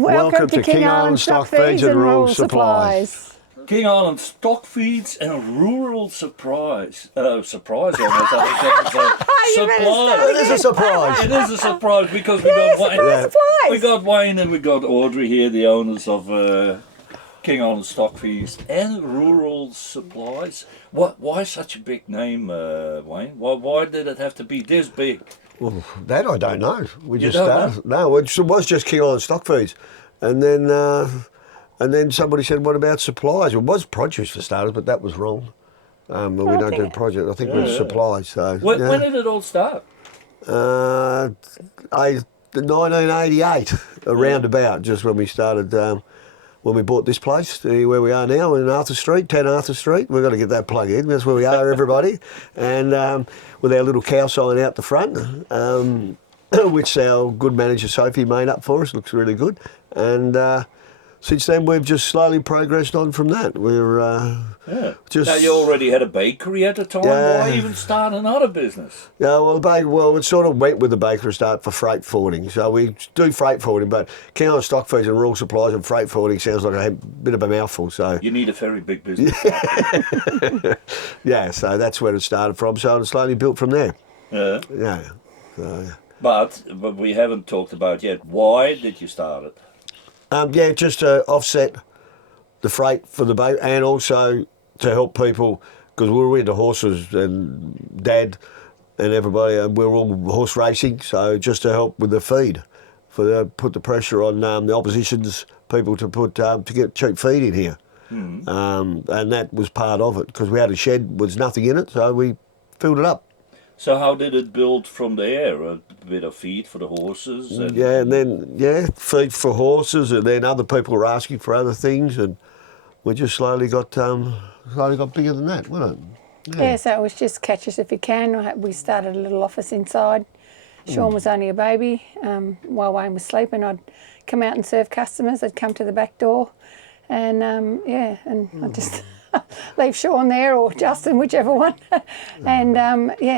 Welcome to King Island Stockfeeds and Rural Supplies. King Island Stockfeeds and Rural Surprise. Surprise almost, I was going to say. Surprise. It is a surprise. It is a surprise because we got Wayne and we got Audrey here, the owners of King Island Stockfeeds and Rural Supplies. Why such a big name, Wayne? Why did it have to be this big? Well, that I don't know. We just started. No, it was just King Island Stockfeeds, and then somebody said, "What about supplies?" It was produce for starters, but that was wrong. But we don't do produce. I think it was supplies. So when did it all start? 1988, around about, just when we started. When we bought this place, where we are now in Arthur Street, 10 Arthur Street. We've got to get that plug in. That's where we are, everybody. And with our little cow sign out the front, which our good manager Sophie made up for us. Looks really good. And since then, we've just slowly progressed on from that. We're just... Now, you already had a bakery at the time. Why even start another business? Yeah, well, it sort of went with the bakery start for freight forwarding. So we do freight forwarding, but King Island Stockfeeds and Rural Supplies and freight forwarding sounds like a bit of a mouthful. So you need a very big business. Yeah, so that's where it started from. So it slowly built from there. Yeah. Yeah. So, But we haven't talked about yet. Why did you start it? Just to offset the freight for the boat, and also to help people, because we were into horses, and Dad and everybody, and we were all horse racing, so just to help with the feed, put the pressure on the opposition's people to get cheap feed in here. And that was part of it, because we had a shed, was nothing in it, so we filled it up. So how did it build from there? A bit of feed for the horses? And then feed for horses, and then other people were asking for other things, and we just slowly got bigger than that, wasn't it? Yeah, so it was just catch us if you can. We started a little office inside. Sean was only a baby. While Wayne was sleeping, I'd come out and serve customers. I'd come to the back door, and I'd just... leave Sean there or Justin, whichever one, and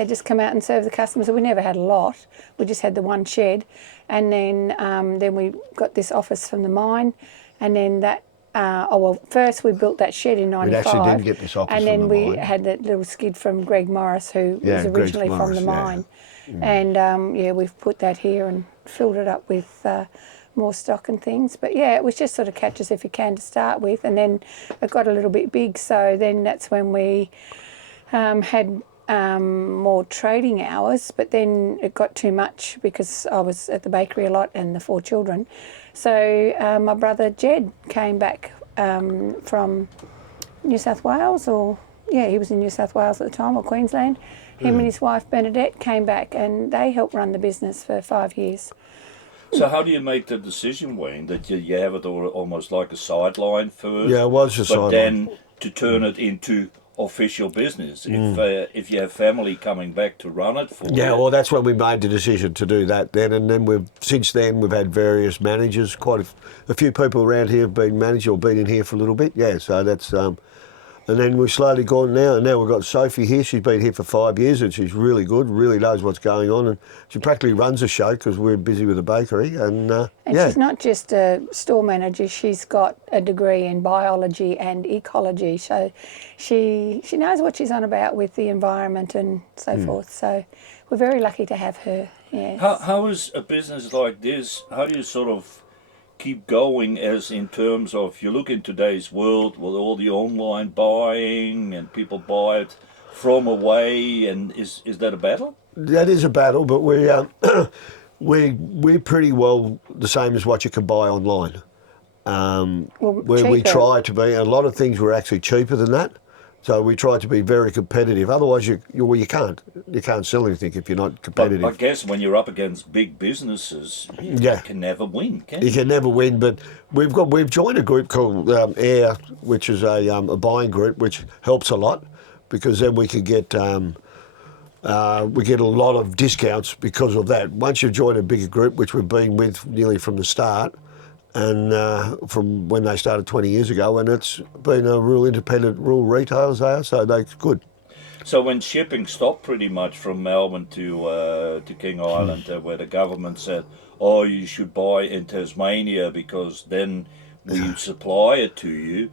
just come out and serve the customers. So we never had a lot. We just had the one shed, and then we got this office from the mine, and then that. First we built that shed in '95. We actually didn't get this office and then from the we mine. Had that little skid from Greg Morris, who was originally from the mine, and we've put that here and filled it up with. More stock and things, but it was just sort of catch us if you can to start with, and then it got a little bit big, so then that's when we had more trading hours, but then it got too much because I was at the bakery a lot and the 4 children. So my brother Jed came back from New South Wales, he was in New South Wales at the time, or Queensland. Him and his wife Bernadette came back, and they helped run the business for 5 years. So how do you make the decision, Wayne, that you have it almost like a sideline first? Yeah, it was a sideline. But then to turn it into official business, if you have family coming back to run it for you. Well, that's when we made the decision to do that then, and then since then we've had various managers. Quite a few people around here have been managed or been in here for a little bit. Yeah, so that's... And then we've slowly gone now, and now we've got Sophie here. She's been here for 5 years, and she's really good, really knows what's going on, and she practically runs the show because we're busy with the bakery. And she's not just a store manager, she's got a degree in biology and ecology, so she knows what she's on about with the environment and so forth. So we're very lucky to have her. Yes. How is a business like this, how do you sort of keep going, as in terms of, you look in today's world with all the online buying and people buy it from away, and is that a battle? That is a battle, but we're pretty well the same as what you can buy online. Where we try to be, a lot of things were actually cheaper than that. So we try to be very competitive. Otherwise, you can't sell anything if you're not competitive. But I guess when you're up against big businesses, you can never win, can you? You can never win. But we've joined a group called AIR, which is a buying group, which helps a lot, because then we can get we get a lot of discounts because of that. Once you've joined a bigger group, which we've been with nearly from the start, and from when they started 20 years ago, and it's been a real independent rural retailers there, so they're good. So when shipping stopped pretty much from Melbourne to King Island, where the government said, oh, you should buy in Tasmania because then we supply it to you.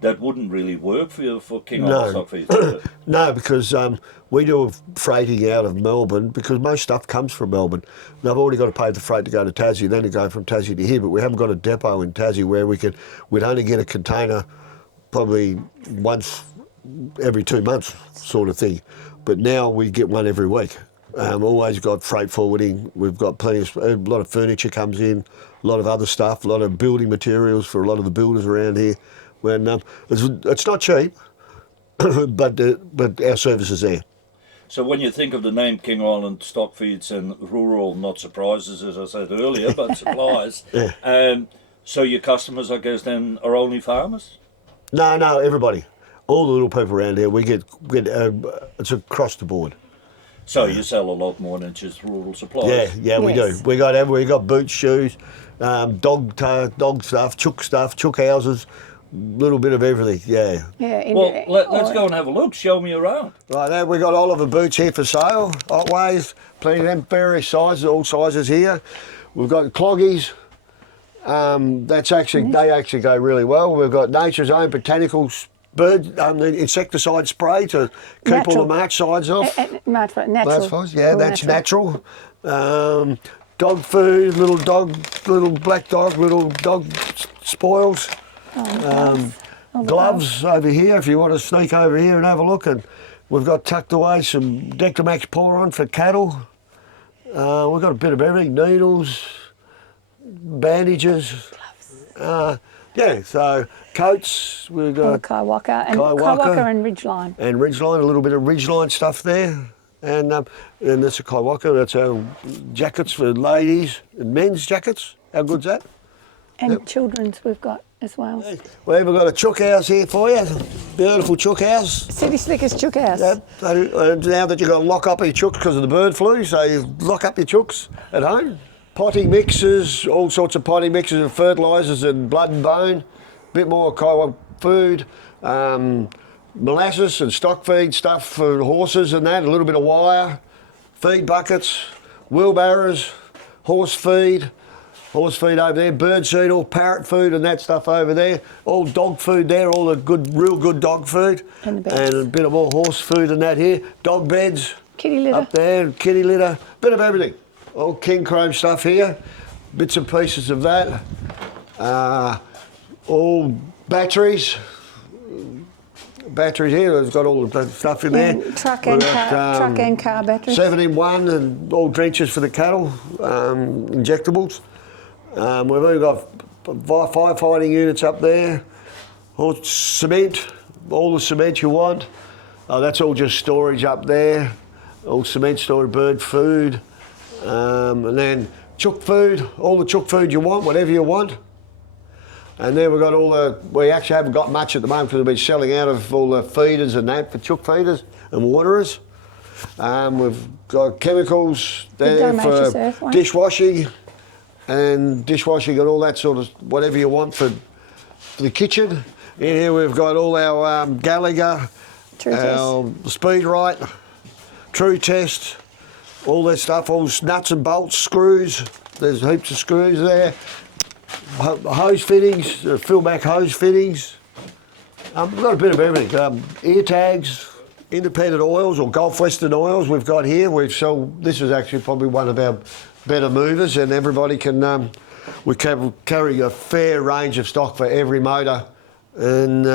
That wouldn't really work for King Island Stockfeeds, would it? No, because we do freighting out of Melbourne because most stuff comes from Melbourne. Now, I've already got to pay the freight to go to Tassie, then to go from Tassie to here, but we haven't got a depot in Tassie where we'd only get a container probably once every 2 months sort of thing. But now we get one every week. Always got freight forwarding. We've got a lot of furniture comes in, a lot of other stuff, a lot of building materials for a lot of the builders around here. When it's not cheap, but our service is there. So when you think of the name King Island Stockfeeds and rural, not surprises as I said earlier, but supplies. So your customers, I guess, then are only farmers? No, everybody, all the little people around here. We get it's across the board. So you sell a lot more than just rural supplies. Yeah, we do. We got boots, shoes, dog stuff, chook houses. Little bit of everything, yeah. Well, let's go and have a look. Show me around. Right now, we got Oliver boots here for sale. Otways, plenty of them, various sizes, all sizes here. We've got cloggies. They actually go really well. We've got Nature's Own botanical insecticide spray to keep all the march sides off. Natural. Yeah, that's natural. Dog food, little black dog, little dog spoils. Gloves over here if you want to sneak over here and have a look. And we've got tucked away some Dectomax Poron for cattle. We've got a bit of everything, needles, bandages. So coats, we've got Kaiwaka and Ridgeline. And Ridgeline, a little bit of Ridgeline stuff there. And that's a Kaiwaka, that's our jackets for ladies and men's jackets. How good's that? And children's we've got as well. We've got a chook house here for you. Beautiful chook house. City Slickers chook house. Now that you've got to lock up your chooks because of the bird flu, so you lock up your chooks at home. Potting mixes, all sorts of potting mixes and fertilisers and blood and bone. Bit more Kaiwaka food. Molasses and stock feed stuff for horses and that. A little bit of wire. Feed buckets. Wheelbarrows. Horse feed over there, bird seed, all parrot food and that stuff over there, all dog food there, all the real good dog food, and a bit of more horse food and that here, dog beds, kitty litter up there, kitty litter, bit of everything, all king chrome stuff here, bits and pieces of that, all batteries here, it's got all the stuff in there. Truck and car batteries. 7-in-1 and all drenches for the cattle, injectables. We've even got firefighting units up there, all cement, all the cement you want. That's all just storage up there, all cement storage, bird food, and then chook food, all the chook food you want, whatever you want. And then we've got we actually haven't got much at the moment because we've been selling out of all the feeders and that for chook feeders and waterers. We've got chemicals there for dishwashing. And dishwashing and all that sort of whatever you want for the kitchen. In here we've got all our Gallagher, our Speedrite, True Test, all that stuff, all nuts and bolts, screws. There's heaps of screws there. Hose fittings, Fillback hose fittings. We've got a bit of everything. Ear tags, independent oils or Gulf Western oils we've got here. This is actually probably one of our better movers, and everybody can, we carry a fair range of stock for every motor and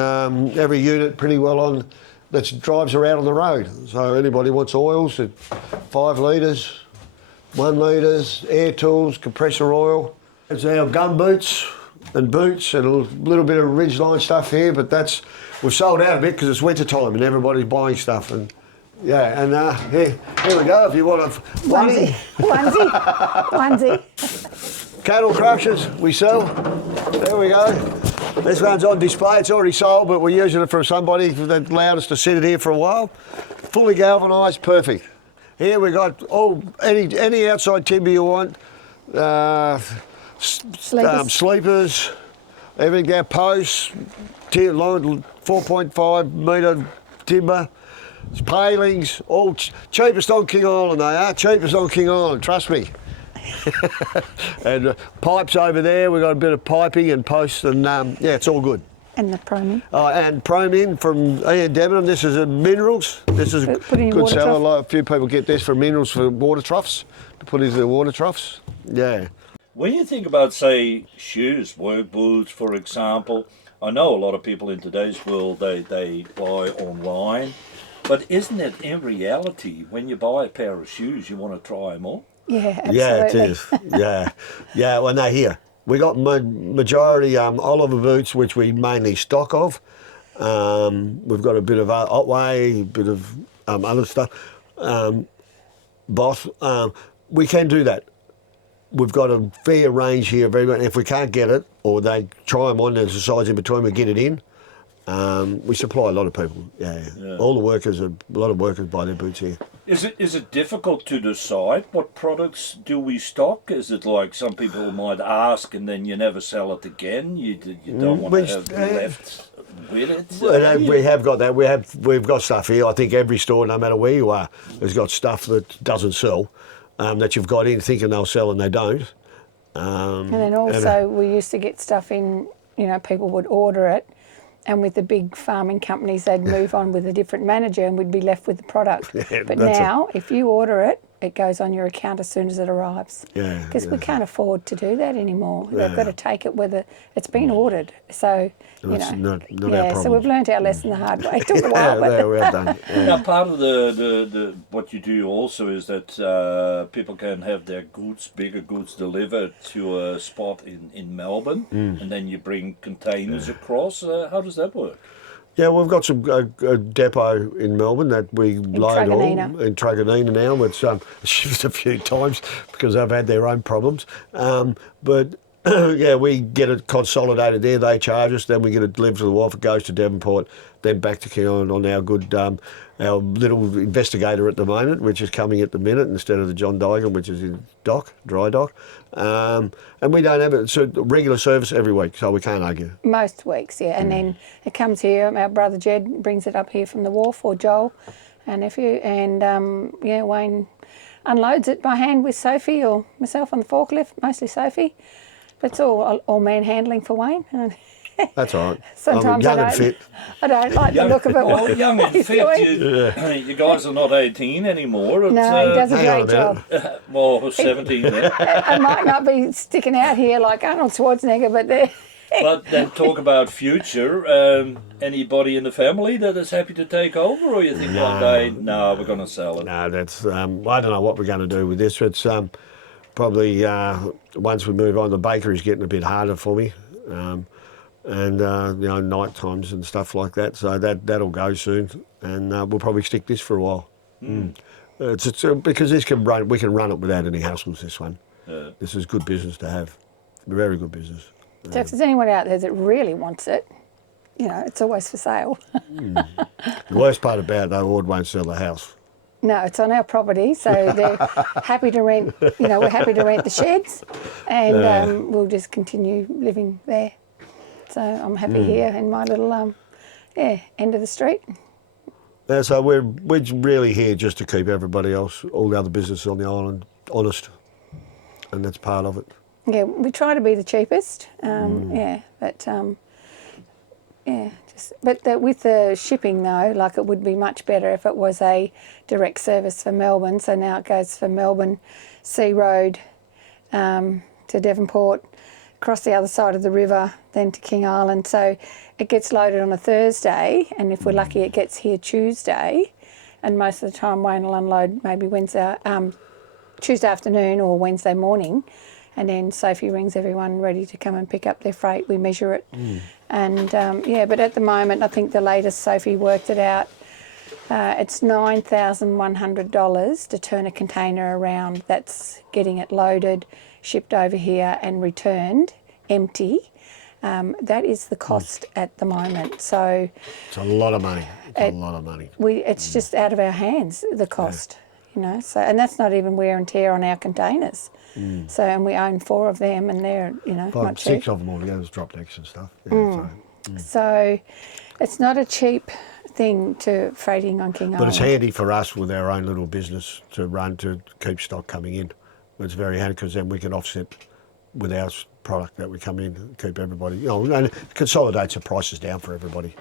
every unit pretty well on that drives around on the road. So anybody wants oils at 5 litres, 1 litres, air tools, compressor oil. It's our gum boots and a little bit of Ridgeline stuff here, but we've sold out a bit because it's winter time and everybody's buying stuff. And here we go, if you want a onesie. Cattle crushers, we sell. There we go. This one's on display, it's already sold, but we're using it for somebody that allowed us to sit it here for a while. Fully galvanised, perfect. Here we got any outside timber you want. Sleepers, everything, our posts, 4.5 metre timber. Palings, all cheapest on King Island they are, cheapest on King Island, trust me. And pipes over there, we've got a bit of piping and posts, and yeah, it's all good. And the Promin. Oh, and Promin from Ian Debenham. This is minerals. This is a good seller. Like, a few people get this for minerals for water troughs, to put into the water troughs. Yeah. When you think about, say, shoes, work boots, for example, I know a lot of people in today's world, they buy online. But isn't it in reality, when you buy a pair of shoes, you want to try them on? Yeah, absolutely. Yeah, it is. Yeah, when they're here. We got majority Oliver boots, which we mainly stock of. We've got a bit of Otway, a bit of other stuff. Boss, we can do that. We've got a fair range here of everyone. If we can't get it, or they try them on, there's a size in between, we get it in. We supply a lot of people. Yeah. All the workers, a lot of workers buy their boots here. Is it difficult to decide what products do we stock? Is it like some people might ask and then you never sell it again? You don't want to have left with it? We have got that. We've got stuff here. I think every store, no matter where you are, has got stuff that doesn't sell, that you've got in thinking they'll sell and they don't. And then also we used to get stuff in, people would order it, and with the big farming companies, they'd move on with a different manager and we'd be left with the product. But now, if you order it, it goes on your account as soon as it arrives. Yeah. Because we can't afford to do that anymore. They've got to take it whether it's been ordered. So, That's not our problem. So we've learnt our lesson the hard way. It took a while. But well done. Yeah. Now, part of the what you do also is that people can have their bigger goods delivered to a spot in Melbourne, and then you bring containers across. How does that work? Yeah, we've got a depot in Melbourne that we load all in Truganina now. It's shifted a few times because they've had their own problems. But yeah, we get it consolidated there. They charge us, then we get it delivered to the wharf. It goes to Devonport, then back to King Island on our good our little investigator at the moment, which is coming at the minute instead of the John Digan, which is in dry dock. And we don't have it. It's a regular service every week, so we can't argue. Most weeks, yeah. And then it comes here. Our brother Jed brings it up here from the wharf, or Joel, our nephew, and Wayne unloads it by hand with Sophie or myself on the forklift, mostly Sophie. But it's all manhandling for Wayne. That's all right. Sometimes young and fit. I don't like the look of it. Well, young and fit. You guys are not 18 anymore. No, he does a great job. Well, 17 then. I might not be sticking out here like Arnold Schwarzenegger, but there. But then talk about future. Anybody in the family that is happy to take over, or you think one day, no, we're going to sell it? No, that's. I don't know what we're going to do with this. It's probably once we move on, the bakery's getting a bit harder for me. And night times and stuff like that. So that'll go soon, and we'll probably stick this for a while. It's because we can run it without any hassles. This one, this is good business to have, very good business. So if there's anyone out there that really wants it, it's always for sale. The worst part about it, though, Ord won't sell the house. No, it's on our property, so they're happy to rent. We're happy to rent the sheds, and we'll just continue living there. So I'm happy here in my little, end of the street. Yeah, so we're really here just to keep everybody else, all the other businesses on the island, honest, and that's part of it. Yeah, we try to be the cheapest. But with the shipping though, like it would be much better if it was a direct service for Melbourne. So now it goes from Melbourne Sea Road to Devonport, across the other side of the river, then to King Island. So it gets loaded on a Thursday, and if we're lucky it gets here Tuesday, and most of the time Wayne will unload maybe Tuesday afternoon or Wednesday morning, and then Sophie rings everyone ready to come and pick up their freight. We measure it. And but at the moment I think the latest Sophie worked it out, it's $9,100 to turn a container around. That's getting it loaded, shipped over here and returned empty. That is the cost at the moment. So it's a lot of money. It's just out of our hands, the cost, So, and that's not even wear and tear on our containers. So, and we own 4 of them, and they're not cheap. 6 of them altogether, there's drop decks and stuff. So, it's not a cheap thing to freighting on King Island. But it's handy for us with our own little business to run to keep stock coming in. it's very handy because then we can offset with our product that we come in and keep everybody, you know, and it consolidates the prices down for everybody.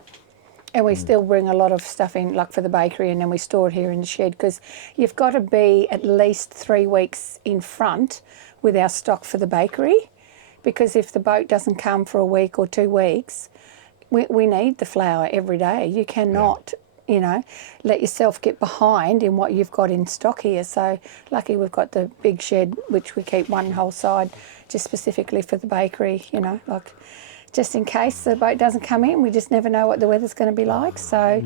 And we still bring a lot of stuff in, like for the bakery, and then we store it here in the shed because you've got to be at least 3 weeks in front with our stock for the bakery, because if the boat doesn't come for a week or 2 weeks, we need the flour every day. You cannot, you know, let yourself get behind in what you've got in stock here. So lucky we've got the big shed, which we keep one whole side just specifically for the bakery, you know, like just in case the boat doesn't come in. We just never know what the weather's going to be like. So,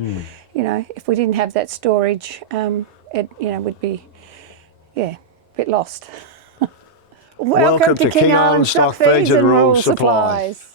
you know, if we didn't have that storage, it, you know, we'd be, a bit lost. Welcome to King Island Stockfeeds and Rural Supplies.